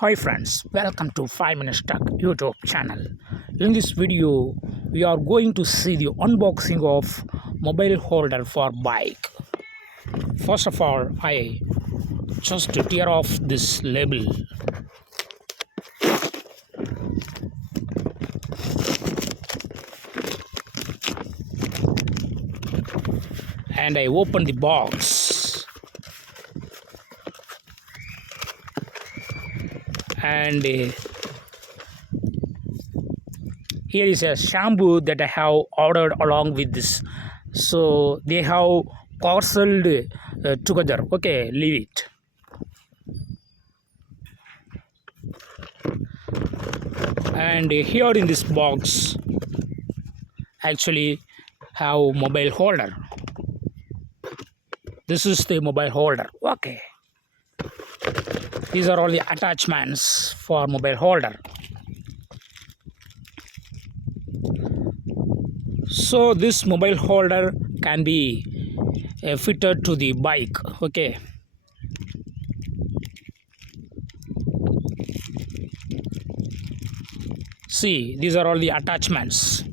Hi friends, welcome to 5 Minutes Tech YouTube channel. In this video, we are going to see the unboxing of mobile holder for bike. First of all, I just tear off this label and I open the box and here is a shampoo that I have ordered along with this. So they have parceled together. Okay, leave it. And here in this box actually have mobile holder. This is the mobile holder. Okay, these are all the attachments for mobile holder. So this mobile holder can be fitted to the bike. Okay, see, these are all the attachments.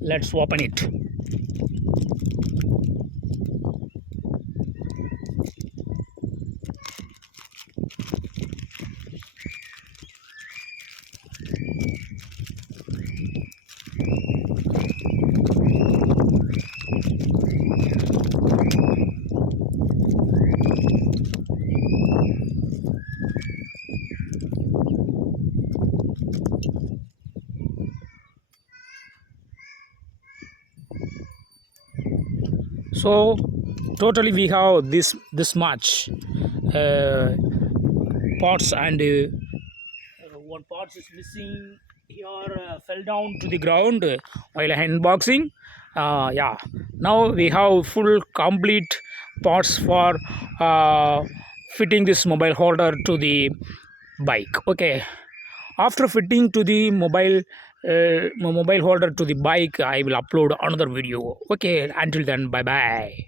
Let's open it. So totally we have this much parts, and one part is missing here, fell down to the ground while unboxing. Yeah, now we have full complete parts for fitting this mobile holder to the bike. Okay, after fitting to the mobile holder to the bike, I will upload another video. Okay, until then, bye bye.